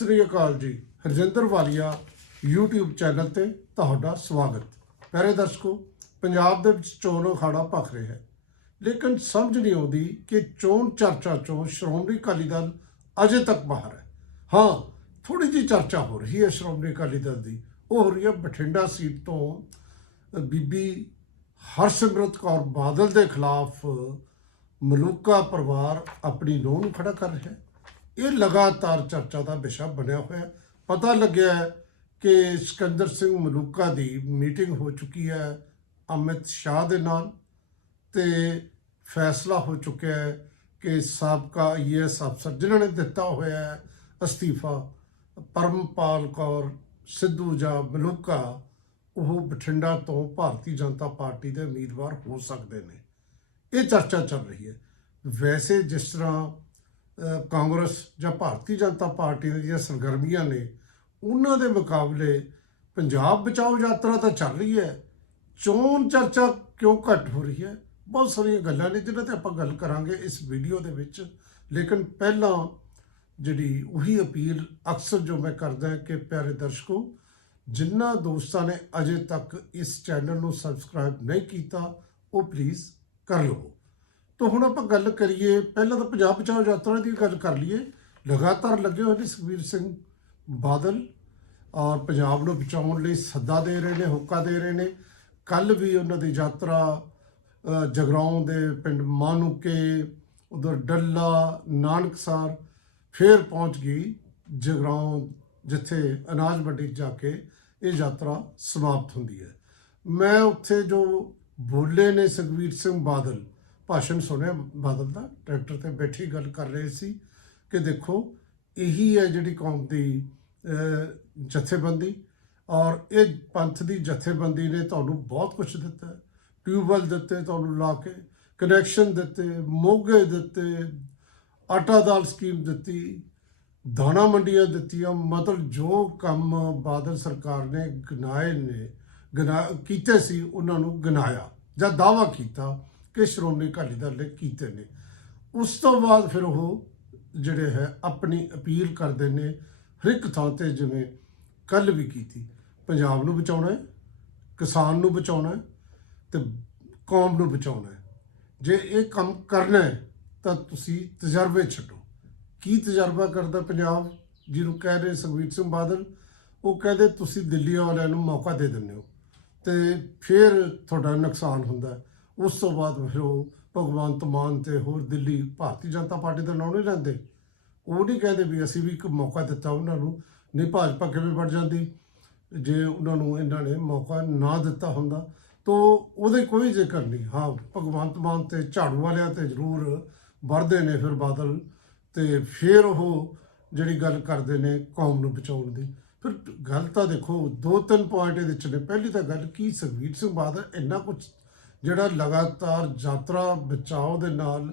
ਸ੍ਰੀ ਅਕਾਲ ਜੀ। ਹਰਜਿੰਦਰ ਵਾਲੀਆ, YouTube channel ਤੇ ਤੁਹਾਡਾ ਸਵਾਗਤ। ਪਿਆਰੇ ਦਰਸ਼ਕੋ, ਪੰਜਾਬ ਦੇ ਵਿੱਚ ਚੋਣ ਅਖਾੜਾ ਭਖ ਰਿਹਾ ਹੈ। ਲੇਕਿਨ ਸਮਝ ਨਹੀਂ ਆਉਂਦੀ ਕਿ ਚੋਣ ਚਰਚਾ ਚੋਂ ਸ਼੍ਰੋਮਣੀ ਅਕਾਲੀ ਦਲ ਅਜੇ ਤੱਕ ਬਾਹਰ ਹੈ। ਹਾਂ ਥੋੜੀ ਜੀ ਚਰਚਾ ਹੋ ਰਹੀ ਹੈ ਸ਼੍ਰੋਮਣੀ ਅਕਾਲੀ ਦਲ ਦੀ। ਉਹ ਹੋ ਰਹੀ ਹੈ ਬਠਿੰਡਾ ਸੀਟ ਤੋਂ ਬੀਬੀ ਹਰਸਿਮਰਤ ਕੌਰ ਬਾਦਲ ਦੇ ਖਿਲਾਫ ਮਲੂਕਾ ਪਰਿਵਾਰ ਆਪਣੀ ਨੂੰਹ ਨੂੰ ਖੜਾ ਕਰ ਰਿਹਾ ਹੈ। ਇਹ ਲਗਾਤਾਰ ਚਰਚਾ ਦਾ ਵਿਸ਼ਾ ਬਣਿਆ ਹੋਇਆ ਪਤਾ ਲੱਗਿਆ ਕਿ ਸਿਕੰਦਰ ਸਿੰਘ ਮਲੂਕਾ ਦੀ ਮੀਟਿੰਗ ਹੋ ਚੁੱਕੀ ਹੈ ਅਮਿਤ ਸ਼ਾਹ ਦੇ ਨਾਲ ਤੇ ਫੈਸਲਾ ਹੋ ਚੁੱਕਿਆ ਹੈ ਕਿ ਸਾਬਕਾ ਆਈਐਸ ਅਫਸਰ ਜਿਨ੍ਹਾਂ ਨੇ ਦਿੱਤਾ ਹੋਇਆ ਹੈ ਅਸਤੀਫਾ, ਪਰਮਪਾਲ ਕੌਰ ਸਿੱਧੂ ਜਾਂ ਮਲੂਕਾ, ਉਹ ਬਠਿੰਡਾ ਤੋਂ ਭਾਰਤੀ ਜਨਤਾ ਪਾਰਟੀ ਦੇ ਉਮੀਦਵਾਰ ਹੋ ਸਕਦੇ ਨੇ। ਇਹ ਚਰਚਾ ਚੱਲ ਰਹੀ ਹੈ। ਵੈਸੇ ਜਿਸ ਤਰ੍ਹਾਂ ਕਾਂਗਰਸ ਜਾਂ ਭਾਰਤੀ ਜਨਤਾ ਪਾਰਟੀ ਦੀਆਂ ਜਿਹੜੀਆਂ ਸਰਗਰਮੀਆਂ ਨੇ, ਉਹਨਾਂ ਦੇ ਮੁਕਾਬਲੇ ਪੰਜਾਬ ਬਚਾਓ ਯਾਤਰਾ ਤਾਂ ਚੱਲ ਰਹੀ ਹੈ। ਚੋਣ ਚਰਚਾ ਕਿਉਂ ਘੱਟ ਹੋ ਰਹੀ ਹੈ? ਬਹੁਤ ਸਾਰੀਆਂ ਗੱਲਾਂ ਨੇ ਜਿਨ੍ਹਾਂ ਤੇ ਆਪਾਂ ਗੱਲ ਕਰਾਂਗੇ ਇਸ ਵੀਡੀਓ ਦੇ ਵਿੱਚ। ਲੇਕਿਨ ਪਹਿਲਾਂ ਜਿਹੜੀ ਉਹੀ ਅਪੀਲ ਅਕਸਰ ਜੋ ਮੈਂ ਕਰਦਾ ਕਿ ਪਿਆਰੇ ਦਰਸ਼ਕੋ ਜਿਨ੍ਹਾਂ ਦੋਸਤਾਂ ਨੇ ਅਜੇ ਤੱਕ ਇਸ ਚੈਨਲ ਨੂੰ ਸਬਸਕ੍ਰਾਈਬ ਨਹੀਂ ਕੀਤਾ, ਉਹ ਪਲੀਜ਼ ਕਰ ਲਵੋ। ਤਾਂ ਹੁਣ ਆਪਾਂ ਗੱਲ ਕਰੀਏ, ਪਹਿਲਾਂ ਤਾਂ ਪੰਜਾਬ ਬਚਾਓ ਯਾਤਰਾ ਦੀ ਗੱਲ ਕਰ ਲਈਏ। ਲਗਾਤਾਰ ਲੱਗੇ ਹੋਏ ਨੇ ਸੁਖਬੀਰ ਸਿੰਘ ਬਾਦਲ ਔਰ ਪੰਜਾਬ ਨੂੰ ਬਚਾਉਣ ਲਈ ਸੱਦਾ ਦੇ ਰਹੇ ਨੇ, ਹੁੱਕਾ ਦੇ ਰਹੇ ਨੇ। ਕੱਲ ਵੀ ਉਹਨਾਂ ਦੀ ਯਾਤਰਾ ਜਗਰਾਉਂ ਦੇ ਪਿੰਡ ਮਾਨੂਕੇ, ਉਧਰ ਡੱਲਾ, ਨਾਨਕਸਰ ਫੇਰ ਪਹੁੰਚ ਗਈ ਜਗਰਾਉਂ, ਜਿੱਥੇ ਅਨਾਜ ਮੰਡੀ ਜਾ ਕੇ ਇਹ ਯਾਤਰਾ ਸਮਾਪਤ ਹੁੰਦੀ ਹੈ। ਮੈਂ ਉੱਥੇ ਜੋ ਬੋਲੇ ਨੇ ਸੁਖਬੀਰ ਸਿੰਘ ਬਾਦਲ ਭਾਸ਼ਣ ਸੁਣਿਆ ਬਾਦਲ ਦਾ, ਟਰੈਕਟਰ ਤੇ ਬੈਠੀ ਗੱਲ ਕਰ ਰਹੇ ਸੀ ਕਿ ਦੇਖੋ, ਇਹੀ ਹੈ ਜਿਹੜੀ ਕੌਮ ਦੀ ਜਥੇਬੰਦੀ ਔਰ ਇਹ ਪੰਥ ਦੀ ਜਥੇਬੰਦੀ ਨੇ ਤੁਹਾਨੂੰ ਬਹੁਤ ਕੁਝ ਦਿੱਤਾ ਹੈ। ਟਿਊਬਵੈੱਲ ਦਿੱਤੇ ਤੁਹਾਨੂੰ ਲਾ ਕੇ, ਕਨੈਕਸ਼ਨ ਦਿੱਤੇ, ਮੋਗੇ ਦਿੱਤੇ, ਆਟਾ ਦਾਲ ਸਕੀਮ ਦਿੱਤੀ, ਦਾਣਾ ਮੰਡੀਆਂ ਦਿੱਤੀਆਂ ਮਤਲਬ ਜੋ ਕੰਮ ਬਾਦਲ ਸਰਕਾਰ ਨੇ ਗਨਾਏ ਨੇ, ਗਨਾ, ਕੀਤੇ ਸੀ, ਉਹਨਾਂ ਨੂੰ ਗਨਾਇਆ ਜਾਂ ਦਾਵਾ ਕੀਤਾ ਕਿ ਸ਼੍ਰੋਮਣੀ ਅਕਾਲੀ ਦਲ ਨੇ ਕੀਤੇ ਨੇ। ਉਸ ਤੋਂ ਬਾਅਦ ਫਿਰ ਉਹ ਜਿਹੜੇ ਹੈ, ਆਪਣੀ ਅਪੀਲ ਕਰਦੇ ਨੇ ਹਰ ਇੱਕ ਥਾਂ ਤੇ ਜਿਵੇਂ ਕੱਲ ਵੀ ਕੀਤੀ। ਪੰਜਾਬ ਨੂੰ ਬਚਾਉਣਾ ਹੈ, ਕਿਸਾਨ ਨੂੰ ਬਚਾਉਣਾ ਹੈ ਤੇ ਕੌਮ ਨੂੰ ਬਚਾਉਣਾ ਹੈ। ਜੇ ਇਹ ਕੰਮ ਕਰਨਾ ਹੈ, ਤਾਂ ਤੁਸੀਂ ਤਜਰਬੇ ਛੱਡੋ। ਕੀ ਤਜਰਬਾ ਕਰਦਾ ਪੰਜਾਬ? ਜਿਹਨੂੰ ਕਹਿ ਰਹੇ ਸੁਖਬੀਰ ਸਿੰਘ ਬਾਦਲ, ਉਹ ਕਹਿੰਦੇ, ਤੁਸੀਂ ਦਿੱਲੀ ਵਾਲਿਆਂ ਨੂੰ ਮੌਕਾ ਦੇ ਦਿੰਦੇ ਹੋ ਤੇ ਫਿਰ ਤੁਹਾਡਾ ਨੁਕਸਾਨ ਹੁੰਦਾ ਉਸ ਤੋਂ ਬਾਅਦ ਫਿਰ ਉਹ ਭਗਵੰਤ ਮਾਨ ਤੇ ਹੋਰ ਦਿੱਲੀ ਭਾਰਤੀ ਜਨਤਾ ਪਾਰਟੀ ਦਾ ਨਾਂ ਨਹੀਂ ਲੈਂਦੇ ਉਹ ਨਹੀਂ ਕਹਿੰਦੇ ਵੀ ਅਸੀਂ ਵੀ ਇੱਕ ਮੌਕਾ ਦਿੱਤਾ ਉਹਨਾਂ ਨੂੰ, ਨਹੀਂ ਭਾਜਪਾ ਕਿਵੇਂ ਵੱਡ ਜਾਂਦੀ? ਜੇ ਉਹਨਾਂ ਨੂੰ ਇਹਨਾਂ ਨੇ ਮੌਕਾ ਨਾ ਦਿੱਤਾ ਹੁੰਦਾ, ਤਾਂ ਉਹਦੇ ਕੋਈ ਜ਼ਿਕਰ ਨਹੀਂ। ਹਾਂ, ਭਗਵੰਤ ਮਾਨ ਤੇ ਝਾੜੂ ਵਾਲਿਆਂ ਤੇ ਜ਼ਰੂਰ ਵਰਦੇ ਨੇ ਫਿਰ ਬਾਦਲ ਤੇ ਫਿਰ ਉਹ ਜਿਹੜੀ ਗੱਲ ਕਰਦੇ ਨੇ ਕੌਮ ਨੂੰ ਬਚਾਉਣ ਦੀ। ਫਿਰ ਗੱਲ ਤਾਂ ਦੇਖੋ ਦੋ ਤਿੰਨ ਪੁਆਇੰਟ ਇਹਦੇ 'ਚ ਨੇ। ਪਹਿਲੀ ਤਾਂ ਗੱਲ, ਕੀ ਸੁਖਬੀਰ ਸਿੰਘ ਬਾਦਲ ਇੰਨਾ ਕੁਝ ਜਿਹੜਾ ਲਗਾਤਾਰ ਯਾਤਰਾ ਬਚਾਓ ਦੇ ਨਾਲ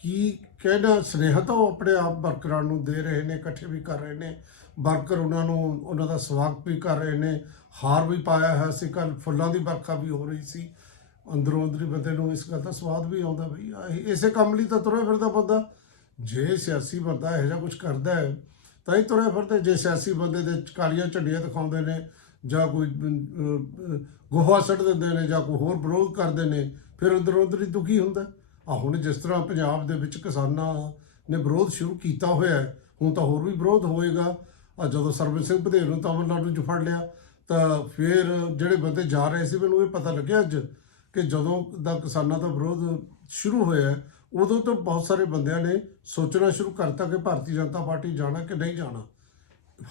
ਕੀ ਕਹਿਣਾ, ਸੁਨੇਹਾ ਤਾਂ ਉਹ ਆਪਣੇ ਆਪ ਵਰਕਰਾਂ ਨੂੰ ਦੇ ਰਹੇ ਨੇ, ਇਕੱਠੇ ਵੀ ਕਰ ਰਹੇ ਨੇ। ਵਰਕਰ ਉਹਨਾਂ ਨੂੰ, ਉਹਨਾਂ ਦਾ ਸਵਾਗਤ ਵੀ ਕਰ ਰਹੇ ਨੇ। ਹਾਰ ਵੀ ਪਾਇਆ ਹੈ ਸੀ, ਕੱਲ ਫੁੱਲਾਂ ਦੀ ਵਰਖਾ ਵੀ ਹੋ ਰਹੀ ਸੀ। ਅੰਦਰੋਂ ਅੰਦਰੀ ਬੰਦੇ ਨੂੰ ਇਸ ਗੱਲ ਦਾ ਸਵਾਦ ਵੀ ਆਉਂਦਾ ਬਈ ਇਸੇ ਕੰਮ ਲਈ ਤਾਂ ਤੁਰਿਆ ਫਿਰਦਾ ਬੰਦਾ। ਜੇ ਸਿਆਸੀ ਬੰਦਾ ਇਹੋ ਜਿਹਾ ਕੁਝ ਕਰਦਾ ਹੈ, ਤਾਂ ਹੀ ਤੁਰਿਆ ਫਿਰਦਾ। ਜੇ ਸਿਆਸੀ ਬੰਦੇ ਦੇ ਕਾਲੀਆਂ ਝੰਡੀਆਂ ਦਿਖਾਉਂਦੇ ਨੇ ਜਾਂ ਕੋਈ ਅਹ, ਅਹ, ਗੋਹਾ ਸੱਟ ਦਿੰਦੇ ਨੇ ਜਾਂ ਕੋਈ ਹੋਰ ਵਿਰੋਧ ਕਰਦੇ ਨੇ ਫਿਰ ਅੰਦਰੋਂ ਹੀ ਦੁਖੀ ਹੁੰਦਾ। ਆ ਹੁਣ ਜਿਸ ਤਰ੍ਹਾਂ ਪੰਜਾਬ ਦੇ ਵਿੱਚ ਕਿਸਾਨਾਂ ਨੇ ਵਿਰੋਧ ਸ਼ੁਰੂ ਕੀਤਾ ਹੋਇਆ ਹੈ ਹੁਣ ਤਾਂ ਹੋਰ ਵੀ ਵਿਰੋਧ ਹੋਏਗਾ। ਆ ਜਦੋਂ ਸਰਬਜੀਤ ਸਿੰਘ ਵਧੇਰ ਨੂੰ ਤਾਮਿਲਨਾਡੂ 'ਚ ਫੜ ਲਿਆ ਤਾਂ ਫਿਰ ਜਿਹੜੇ ਬੰਦੇ ਜਾ ਰਹੇ ਸੀ ਮੈਨੂੰ ਇਹ ਪਤਾ ਲੱਗਿਆ ਅੱਜ ਕਿ ਜਦੋਂ ਦਾ ਕਿਸਾਨਾਂ ਦਾ ਵਿਰੋਧ ਸ਼ੁਰੂ ਹੋਇਆ ਉਦੋਂ ਤੋਂ ਬਹੁਤ ਸਾਰੇ ਬੰਦਿਆਂ ਨੇ ਸੋਚਣਾ ਸ਼ੁਰੂ ਕਰਤਾ ਕਿ ਭਾਰਤੀ ਜਨਤਾ ਪਾਰਟੀ ਜਾਣਾ ਕਿ ਨਹੀਂ ਜਾਣਾ।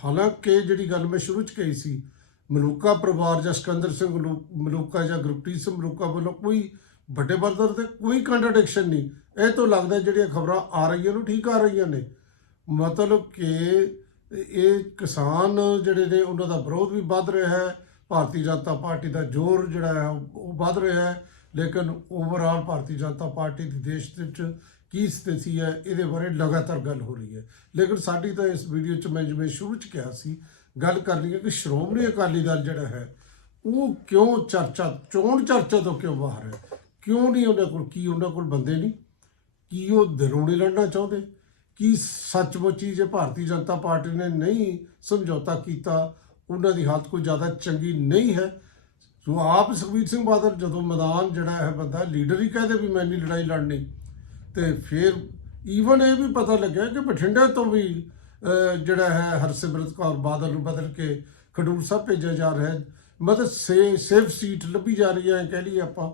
ਹਾਲਾਂਕਿ ਜਿਹੜੀ ਗੱਲ ਮੈਂ ਸ਼ੁਰੂ ਚ ਕਹੀ ਸੀ ਮਲੂਕਾ ਪਰਿਵਾਰ ਜਾਂ ਸਿਕੰਦਰ ਸਿੰਘ ਮਲੂ- ਮਲੂਕਾ ਜਾਂ ਗੁਰਪ੍ਰੀਤ ਸਿੰਘ ਮਲੂਕਾ ਵੱਲੋਂ ਕੋਈ ਵੱਡੇ ਪੱਧਰ ਤੇ ਕੋਈ ਕੰਟਰਡਿਕਸ਼ਨ ਨਹੀਂ। ਇਹ ਤੋਂ ਲੱਗਦਾ ਜਿਹੜੀਆਂ ਖਬਰਾਂ ਆ ਰਹੀਆਂ ਨੇ, ਠੀਕ ਆ ਰਹੀਆਂ ਨੇ। ਮਤਲਬ ਕਿ ਇਹ ਕਿਸਾਨ ਜਿਹੜੇ ਨੇ, ਉਹਨਾਂ ਦਾ ਵਿਰੋਧ ਵੀ ਵੱਧ ਰਿਹਾ ਹੈ। ਭਾਰਤੀ ਜਨਤਾ ਪਾਰਟੀ ਦਾ ਜ਼ੋਰ ਜਿਹੜਾ ਹੈ, ਉਹ ਵੱਧ ਰਿਹਾ ਹੈ। ਲੇਕਿਨ ਓਵਰਆਲ ਭਾਰਤੀ ਜਨਤਾ ਪਾਰਟੀ ਦੀ ਦੇਸ਼ ਦੇ ਵਿੱਚ ਕੀ ਸਥਿਤੀ ਹੈ, ਇਹਦੇ ਬਾਰੇ ਲਗਾਤਾਰ ਗੱਲ ਹੋ ਰਹੀ ਹੈ। ਲੇਕਿਨ ਸਾਡੀ ਤਾਂ ਇਸ ਵੀਡੀਓ 'ਚ ਮੈਂ ਜਿਵੇਂ ਸ਼ੁਰੂ 'ਚ ਕਿਹਾ ਸੀ ਗੱਲ ਕਰਨੀ ਹੈ ਕਿ ਸ਼੍ਰੋਮਣੀ ਅਕਾਲੀ ਦਲ ਜਿਹੜਾ ਹੈ, ਉਹ ਕਿਉਂ ਚਰਚਾ, ਚੋਣ ਚਰਚਾ ਤੋਂ ਕਿਉਂ ਬਾਹਰ ਹੈ? ਕਿਉਂ ਨਹੀਂ ਉਹਨਾਂ ਕੋਲ, ਕੀ ਉਹਨਾਂ ਕੋਲ ਬੰਦੇ ਨਹੀਂ? ਕੀ ਉਹ ਦਿਲੋਂ ਨਹੀਂ ਲੜਨਾ ਚਾਹੁੰਦੇ? ਕੀ ਸੱਚਮੁੱਚ ਹੀ ਜੇ ਭਾਰਤੀ ਜਨਤਾ ਪਾਰਟੀ ਨੇ ਨਹੀਂ ਸਮਝੌਤਾ ਕੀਤਾ, ਉਹਨਾਂ ਦੀ ਹਾਲਤ ਕੋਈ ਜ਼ਿਆਦਾ ਚੰਗੀ ਨਹੀਂ ਹੈ? ਸੋ ਆਪ ਸੁਖਬੀਰ ਸਿੰਘ ਬਾਦਲ ਜਦੋਂ ਮੈਦਾਨ ਜਿਹੜਾ ਹੈ ਬੰਦਾ ਲੀਡਰ ਹੀ ਕਹਦੇ ਵੀ ਮੈਂ ਨਹੀਂ ਲੜਾਈ ਲੜਨੀ, ਤੇ ਫਿਰ ਈਵਨ ਇਹ ਵੀ ਪਤਾ ਲੱਗਿਆ ਕਿ ਬਠਿੰਡੇ ਤੋਂ ਵੀ ਜਿਹੜਾ ਹੈ ਹਰਸਿਮਰਤ ਕੌਰ ਬਾਦਲ ਨੂੰ ਬਦਲ ਕੇ ਖਡੂਰ ਸਾਹਿਬ ਭੇਜਿਆ ਜਾ ਰਿਹਾ ਹੈ। ਮਤਲਬ ਸੇ ਸੇਫ ਸੀਟ ਲੱਭੀ ਜਾ ਰਹੀ ਹੈ ਕਹਿ ਲਈਏ ਆਪਾਂ।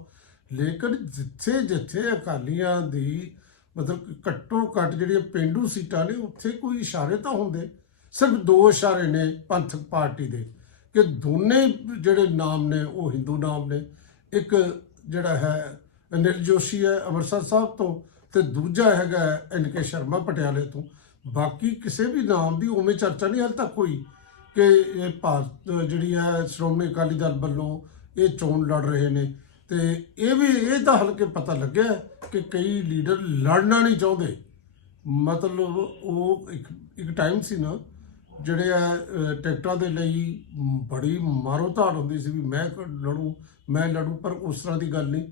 ਲੇਕਿਨ ਜਿੱਥੇ ਜਿੱਥੇ ਅਕਾਲੀਆਂ ਦੀ ਮਤਲਬ ਘੱਟੋ ਘੱਟ ਜਿਹੜੀਆਂ ਪਿੰਡੂ ਸੀਟਾਂ ਨੇ, ਉੱਥੇ ਕੋਈ ਇਸ਼ਾਰੇ ਤਾਂ ਹੁੰਦੇ। ਸਿਰਫ ਦੋ ਇਸ਼ਾਰੇ ਨੇ ਪੰਥਕ ਪਾਰਟੀ ਦੇ। ਕਿ ਦੋਨੇ ਜਿਹੜੇ ਨਾਮ ਨੇ, ਉਹ ਹਿੰਦੂ ਨਾਮ ਨੇ। ਇੱਕ ਜਿਹੜਾ ਹੈ ਅਨਿਲ ਜੋਸ਼ੀ ਹੈ ਅੰਮ੍ਰਿਤਸਰ ਸਾਹਿਬ ਤੋਂ ਤੇ ਦੂਜਾ ਹੈਗਾ ਐਨ ਕੇ ਸ਼ਰਮਾ ਪਟਿਆਲੇ ਤੋਂ। ਬਾਕੀ ਕਿਸੇ ਵੀ ਨਾਮ ਦੀ ਉਵੇਂ ਚਰਚਾ ਨਹੀਂ ਹਾਲ ਤੱਕ ਹੋਈ ਕਿ ਇਹ ਭਾਰਤ ਜਿਹੜੀ ਹੈ ਸ਼੍ਰੋਮਣੀ ਅਕਾਲੀ ਦਲ ਵੱਲੋਂ ਇਹ ਚੋਣ ਲੜ ਰਹੇ ਨੇ। ਤੇ ਇਹ ਵੀ ਇਹ ਤਾਂ ਹਲਕੇ ਪਤਾ ਲੱਗਿਆ ਕਿ ਕਈ ਲੀਡਰ ਲੜਨਾ ਨਹੀਂ ਚਾਹੁੰਦੇ। ਮਤਲਬ ਉਹ ਇੱਕ ਇੱਕ ਟਾਈਮ ਸੀ ਨਾ, ਜਿਹੜੇ ਆ ਟਿਕਟਾਂ ਦੇ ਲਈ ਬੜੀ ਮਾਰੋ ਧਾੜ ਹੁੰਦੀ ਸੀ ਵੀ ਮੈਂ ਲੜੂ ਮੈਂ ਲੜੂ, ਪਰ ਉਸ ਤਰ੍ਹਾਂ ਦੀ ਗੱਲ ਨਹੀਂ।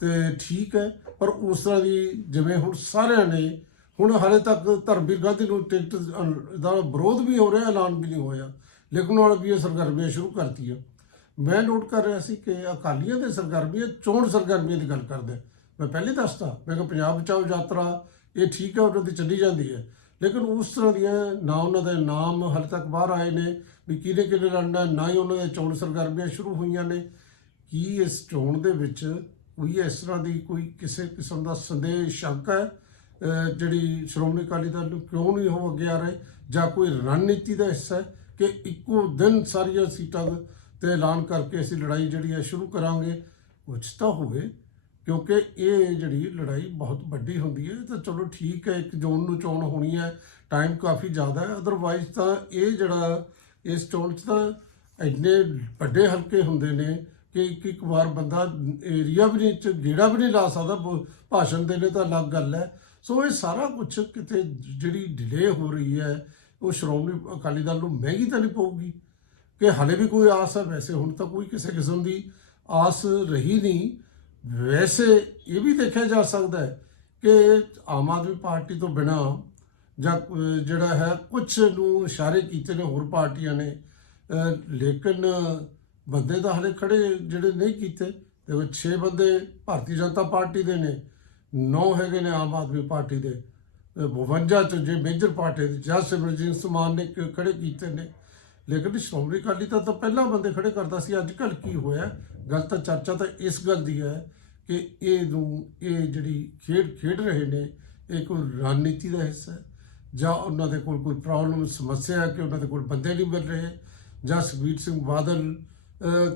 ਤੇ ਠੀਕ ਹੈ, ਪਰ ਉਸ ਤਰ੍ਹਾਂ ਦੀ ਜਿਵੇਂ ਹੁਣ ਸਾਰਿਆਂ ਨੇ ਹੁਣ ਹਾਲੇ ਤੱਕ ਧਰਮਵੀਰ ਗਾਂਧੀ ਨੂੰ ਟਿਕਟ ਦਾ ਵਿਰੋਧ ਵੀ ਹੋ ਰਿਹਾ, ਐਲਾਨ ਵੀ ਨਹੀਂ ਹੋਇਆ। ਲੇਕਿਨ ਹੁਣ ਵੀ ਇਹ ਸਰਗਰਮੀਆਂ ਸ਼ੁਰੂ ਕਰਤੀਆਂ ਮੈਂ ਨੋਟ ਕਰ ਰਿਹਾ ਸੀ ਕਿ ਅਕਾਲੀਆਂ ਦੇ ਸਰਗਰਮੀਆਂ, ਚੋਣ ਸਰਗਰਮੀਆਂ ਦੀ ਗੱਲ ਕਰਦੇ ਮੈਂ ਪਹਿਲੇ ਦੱਸਦਾ ਮੈਂ ਕਿਹਾ ਪੰਜਾਬ ਬਚਾਓ ਯਾਤਰਾ, ਇਹ ਠੀਕ ਹੈ ਉਹਨਾਂ ਦੀ ਚੱਲੀ ਜਾਂਦੀ ਹੈ। ਲੇਕਿਨ ਉਸ ਤਰ੍ਹਾਂ ਦੀਆਂ ਨਾ ਉਹਨਾਂ ਦੇ ਨਾਮ ਹਾਲੇ ਤੱਕ ਬਾਹਰ ਆਏ ਨੇ, ਵੀ ਕਿਹਨੇ ਕਿਹਨੇ ਲੜਨਾ ਨਾ ਹੀ ਉਹਨਾਂ ਦੇ ਚੋਣ ਸਰਗਰਮੀਆਂ ਸ਼ੁਰੂ ਹੋਈਆਂ ਨੇ। ਕੀ ਇਸ ਚੋਣ ਦੇ ਵਿੱਚ ਕੋਈ ਇਸ ਤਰ੍ਹਾਂ ਦੀ ਕੋਈ ਕਿਸੇ ਕਿਸਮ ਦਾ ਸੰਦੇਸ਼ ਸ਼ੰਕਾ ਹੈ? ਜਿਹੜੀ ਸ਼੍ਰੋਮਣੀ ਅਕਾਲੀ ਦਲ ਨੂੰ ਕਿਉਂ ਨਹੀਂ ਉਹ ਅੱਗੇ ਆ ਰਹੇ? ਜਾਂ ਕੋਈ ਰਣਨੀਤੀ ਦਾ ਹਿੱਸਾ ਹੈ ਕਿ ਇੱਕੋ ਦਿਨ ਸਾਰੀਆਂ ਸੀਟਾਂ ਤੇ ਐਲਾਨ ਕਰਕੇ ਅਸੀਂ ਲੜਾਈ ਜਿਹੜੀ ਹੈ ਸ਼ੁਰੂ ਕਰਾਂਗੇ? ਕੁਝ ਤਾਂ ਹੋਵੇ, ਕਿਉਂਕਿ ਇਹ ਜਿਹੜੀ ਲੜਾਈ ਬਹੁਤ ਵੱਡੀ ਹੁੰਦੀ ਹੈ ਤਾਂ ਚਲੋ ਠੀਕ ਹੈ, ਇੱਕ ਜੂਨ ਨੂੰ ਚੋਣ ਹੋਣੀ ਹੈ ਟਾਈਮ ਕਾਫੀ ਜ਼ਿਆਦਾ ਹੈ। ਅਦਰਵਾਈਜ਼ ਤਾਂ ਇਹ ਜਿਹੜਾ, ਇਸ ਚੋਣ 'ਚ ਤਾਂ ਇੰਨੇ ਵੱਡੇ ਹਲਕੇ ਹੁੰਦੇ ਨੇ ਕਿ ਇੱਕ ਇੱਕ ਵਾਰ ਬੰਦਾ ਏਰੀਆ ਵੀ ਨਹੀਂ, ਚ ਗੇੜਾ ਵੀ ਨਹੀਂ ਲਾ ਸਕਦਾ ਭਾਸ਼ਣ ਦੇਣੇ ਤਾਂ ਅਲੱਗ ਗੱਲ ਹੈ। ਸੋ ਇਹ ਸਾਰਾ ਕੁਝ ਕਿਤੇ ਜਿਹੜੀ ਡਿਲੇ ਹੋ ਰਹੀ ਹੈ, ਉਹ ਸ਼੍ਰੋਮਣੀ ਅਕਾਲੀ ਦਲ ਨੂੰ ਮਹਿੰਗੀ ਤਾਂ ਨਹੀਂ ਪਊਗੀ। ਕਿ ਹਲੇ ਵੀ ਕੋਈ ਆਸ ਹੈ, ਵੈਸੇ ਹੁਣ ਤਾਂ ਕੋਈ ਕਿਸੇ ਕਿਸਮ ਦੀ ਆਸ ਰਹੀ ਨਹੀਂ। ਵੈਸੇ ਇਹ ਵੀ ਦੇਖਿਆ ਜਾ ਸਕਦਾ ਹੈ ਕਿ ਆਮ ਆਦਮੀ ਪਾਰਟੀ ਤੋਂ ਬਿਨਾ ਜਾਂ ਜਿਹੜਾ ਹੈ ਕੁਝ ਨੂੰ ਇਸ਼ਾਰੇ ਕੀਤੇ ਨੇ ਹੋਰ ਪਾਰਟੀਆਂ ਨੇ ਲੇਕਿਨ ਬੰਦੇ ਤਾਂ ਹਲੇ ਖੜੇ ਜਿਹੜੇ ਨਹੀਂ ਕੀਤੇ। ਦੇਖੋ 6 ਬੰਦੇ ਭਾਰਤੀ ਜਨਤਾ ਪਾਰਟੀ ਦੇ ਨੇ। 9 ਹੈਗੇ ਨੇ ਆਮ ਆਦਮੀ ਪਾਰਟੀ ਦੇ। ਅਹ, 52 ਚ ਜੇ ਮੇਜਰ ਪਾਰਟੀ ਦੇ ਜਾਂ ਸਿਮਰਜੀਤ ਮਾਨ ਨੇ ਕ- ਖੜੇ ਕੀਤੇ ਨੇ। ਲੇਕਿਨ ਸ਼੍ਰੋਮਣੀ ਅਕਾਲੀ ਦਲ ਤਾਂ ਪਹਿਲਾਂ ਬੰਦੇ ਖੜੇ ਕਰਦਾ ਸੀ ਅੱਜ ਕੱਲ ਕੀ ਹੋਇਆ? ਗੱਲ ਤਾਂ ਚਰਚਾ ਤਾਂ ਇਸ ਗੱਲ ਦੀ ਹੈ ਕਿ ਇਹ ਨੂੰ ਇਹ ਜਿਹੜੀ ਖੇਡ ਖੇਡ ਰਹੇ ਨੇ ਇਹ ਕੋਈ ਰਣਨੀਤੀ ਦਾ ਹਿੱਸਾ ਹੈ। ਜਾਂ ਉਹਨਾਂ ਦੇ ਕੋਲ ਕੋਈ ਪ੍ਰੋਬਲਮ ਸਮੱਸਿਆ ਹੈ ਕਿ ਉਹਨਾਂ ਦੇ ਕੋਲ ਬੰਦੇ ਨਹੀਂ ਮਿਲ ਰਹੇ? ਜਾਂ ਸੁਖਬੀਰ ਸਿੰਘ ਬਾਦਲ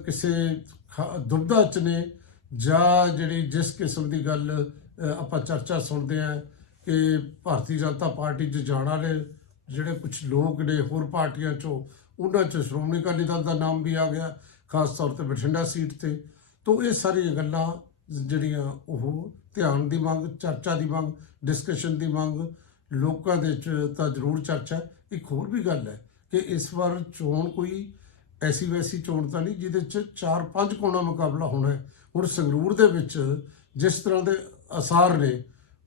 ਕਿਸੇ ਖ- ਦੁਬਦਾ ਚ ਨੇ? ਜਾਂ ਜਿਹੜੀ ਜਿਸ ਕਿਸਮ ਦੀ ਗੱਲ ਆਪਾਂ ਚਰਚਾ ਸੁਣਦੇ ਆ ਕਿ ਭਾਰਤੀ ਜਨਤਾ ਪਾਰਟੀ 'ਚ ਜਾਣ ਵਾਲੇ ਜਿਹੜੇ ਕੁਝ ਲੋਕ ਨੇ ਹੋਰ ਪਾਰਟੀਆਂ 'ਚੋਂ, ਉਹਨਾਂ 'ਚ ਸ਼੍ਰੋਮਣੀ ਅਕਾਲੀ ਦਲ ਦਾ ਨਾਮ ਵੀ ਆ ਗਿਆ, ਖਾਸ ਤੌਰ ਤੇ ਬਠਿੰਡਾ ਸੀਟ ਤੇ। ਤੋਂ ਇਹ ਸਾਰੀਆਂ ਗੱਲਾਂ ਜਿਹੜੀਆਂ ਉਹ ਧਿਆਨ ਦੀ ਮੰਗ, ਚਰਚਾ ਦੀ ਮੰਗ ਡਿਸਕਸ਼ਨ ਦੀ ਮੰਗ, ਲੋਕਾਂ ਦੇ ਚ ਤਾਂ ਜ਼ਰੂਰ ਚਰਚਾ ਇੱਕ ਹੋਰ ਵੀ ਗੱਲ ਹੈ ਕਿ ਇਸ ਵਾਰ ਚੋਣ ਕੋਈ ਐਸੀ ਵੈਸੀ ਚੋਣ ਤਾਂ ਨਹੀਂ, ਜਿਹਦੇ ਚ ਚਾਰ ਪੰਜ ਕੋਣਾ ਮੁਕਾਬਲਾ ਹੋਣਾ ਹੈ। ਹੁਣ ਸੰਗਰੂਰ ਦੇ ਵਿੱਚ ਜਿਸ ਤਰ੍ਹਾਂ ਦੇ ਅਸਾਰ ਨੇ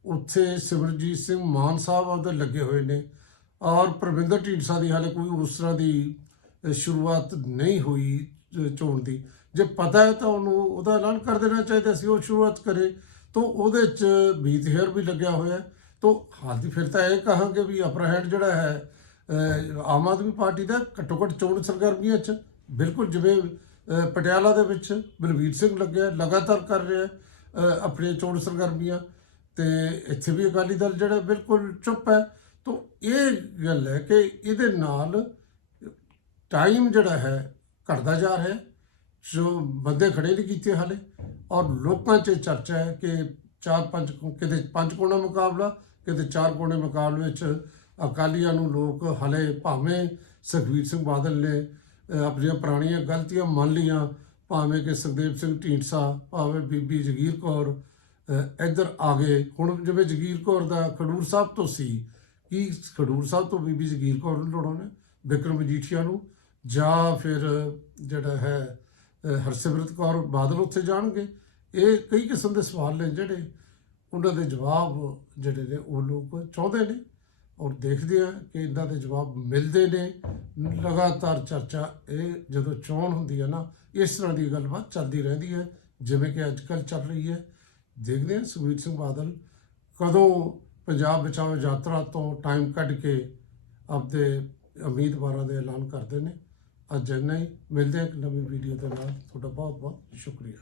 ਉੱਥੇ ਸਿਮਰਜੀਤ ਸਿੰਘ ਮਾਨ ਸਾਹਿਬ ਉਹਦੇ ਲੱਗੇ ਹੋਏ ਨੇ। ਔਰ ਪ੍ਰਵਿੰਦਰ ਢੀਂਡਸਾ ਦੀ ਹਾਲੇ ਕੋਈ ਉਸ ਤਰ੍ਹਾਂ ਦੀ ਸ਼ੁਰੂਆਤ ਨਹੀਂ ਹੋਈ ਚੋਣ ਦੀ। ਜੇ ਪਤਾ ਹੈ ਤਾਂ ਉਹਨੂੰ ਉਹਦਾ ਐਲਾਨ ਕਰ ਦੇਣਾ ਚਾਹੀਦਾ ਸੀ, ਉਹ ਸ਼ੁਰੂਆਤ ਕਰੇ। ਤਾਂ ਉਹਦੇ ਚ ਬੀਤ ਹੇਅਰ ਵੀ ਲੱਗਿਆ ਹੋਇਆ ਹੈ। ਤਾਂ ਹਾਦੀ ਫਿਰ ਤਾਂ ਇਹ ਕਹਾਂਗੇ ਵੀ ਅਪਰ ਹੈਂਡ ਜਿਹੜਾ ਹੈ ਆਮ ਆਦਮੀ ਪਾਰਟੀ ਦਾ ਘੱਟੋ ਘੱਟ ਚੋਣ ਸਰਗਰਮੀਆਂ ਚ। ਬਿਲਕੁਲ ਜਿਵੇਂ ਪਟਿਆਲਾ ਦੇ ਵਿੱਚ ਬਲਵੀਰ ਸਿੰਘ ਲੱਗਿਆ, ਲਗਾਤਾਰ ਕਰ ਰਿਹਾ ਆਪਣੀਆਂ ਚੋਣ ਸਰਗਰਮੀਆਂ। ਤੇ ਇੱਥੇ ਵੀ ਅਕਾਲੀ ਦਲ ਜਿਹੜਾ ਬਿਲਕੁਲ ਚੁੱਪ ਹੈ। ਤਾਂ ਇਹ ਗੱਲ ਹੈ ਕਿ ਇਹਦੇ ਨਾਲ ਟਾਈਮ ਜਿਹੜਾ ਹੈ ਘਟਦਾ ਜਾ ਰਿਹਾ ਹੈ। ਜੋ ਬੰਦੇ ਖੜੇ ਨਹੀਂ ਕੀਤੇ ਹਾਲੇ। ਔਰ ਲੋਕਾਂ 'ਚ ਚਰਚਾ ਹੈ ਕਿ ਚਾਰ ਪੰਜ ਕਿਤੇ ਪੰਜ ਕੋਣਾ ਮੁਕਾਬਲਾ, ਕਿਤੇ ਚਾਰ ਕੋਣੇ ਮੁਕਾਬਲੇ ਵਿੱਚ ਅਕਾਲੀਆਂ ਨੂੰ ਲੋਕ ਹਾਲੇ ਭਾਵੇਂ ਸੁਖਬੀਰ ਸਿੰਘ ਬਾਦਲ ਨੇ ਆਪਣੀਆਂ ਪੁਰਾਣੀਆਂ ਗਲਤੀਆਂ ਮੰਨ ਲਈਆਂ ਭਾਵੇਂ ਕਿ ਸੁਖਦੇਵ ਸਿੰਘ ਢੀਂਡਸਾ, ਭਾਵੇਂ ਬੀਬੀ ਜਗੀਰ ਕੌਰ ਇੱਧਰ ਆ ਗਏ। ਹੁਣ ਜਿਵੇਂ ਜਗੀਰ ਕੌਰ ਦਾ ਖਡੂਰ ਸਾਹਿਬ ਤੋਂ ਸੀ, ਕੀ ਖਡੂਰ ਸਾਹਿਬ ਤੋਂ ਬੀਬੀ ਜਗੀਰ ਕੌਰ ਨੂੰ ਲੜਾਉਣਾ ਹੈ? ਬਿਕਰਮ ਮਜੀਠੀਆ ਨੂੰ? ਜਾਂ ਫਿਰ ਜਿਹੜਾ ਹੈ ਹਰਸਿਮਰਤ ਕੌਰ ਬਾਦਲ ਉੱਥੇ ਜਾਣਗੇ? ਇਹ ਕਈ ਕਿਸਮ ਦੇ ਸਵਾਲ ਨੇ ਜਿਹੜੇ। ਉਹਨਾਂ ਦੇ ਜਵਾਬ ਜਿਹੜੇ ਨੇ ਉਹ ਲੋਕ ਚਾਹੁੰਦੇ ਨੇ। ਔਰ ਦੇਖਦੇ ਆ ਕਿ ਇਹਨਾਂ ਦੇ ਜਵਾਬ ਮਿਲਦੇ ਨੇ। ਲਗਾਤਾਰ ਚਰਚਾ ਇਹ ਜਦੋਂ ਚੋਣ ਹੁੰਦੀ ਹੈ ਨਾ, ਇਸ ਤਰ੍ਹਾਂ ਦੀ ਗੱਲਬਾਤ ਚੱਲਦੀ ਰਹਿੰਦੀ ਹੈ, ਜਿਵੇਂ ਕਿ ਅੱਜ ਕੱਲ੍ਹ ਚੱਲ ਰਹੀ ਹੈ। ਦੇਖਦੇ ਹਾਂ ਸੁਖਬੀਰ ਸਿੰਘ ਬਾਦਲ ਕਦੋਂ ਪੰਜਾਬ ਬਚਾਓ ਯਾਤਰਾ ਤੋਂ ਟਾਈਮ ਕੱਢ ਕੇ ਆਪਦੇ ਉਮੀਦਵਾਰਾਂ ਦੇ ਐਲਾਨ ਕਰਦੇ ਨੇ। ਅੱਜ ਇੰਨਾ ਹੀ। ਮਿਲਦੇ ਹਾਂ ਇੱਕ ਨਵੀਂ ਵੀਡੀਓ ਦੇ ਨਾਲ। ਤੁਹਾਡਾ ਬਹੁਤ ਬਹੁਤ ਸ਼ੁਕਰੀਆ।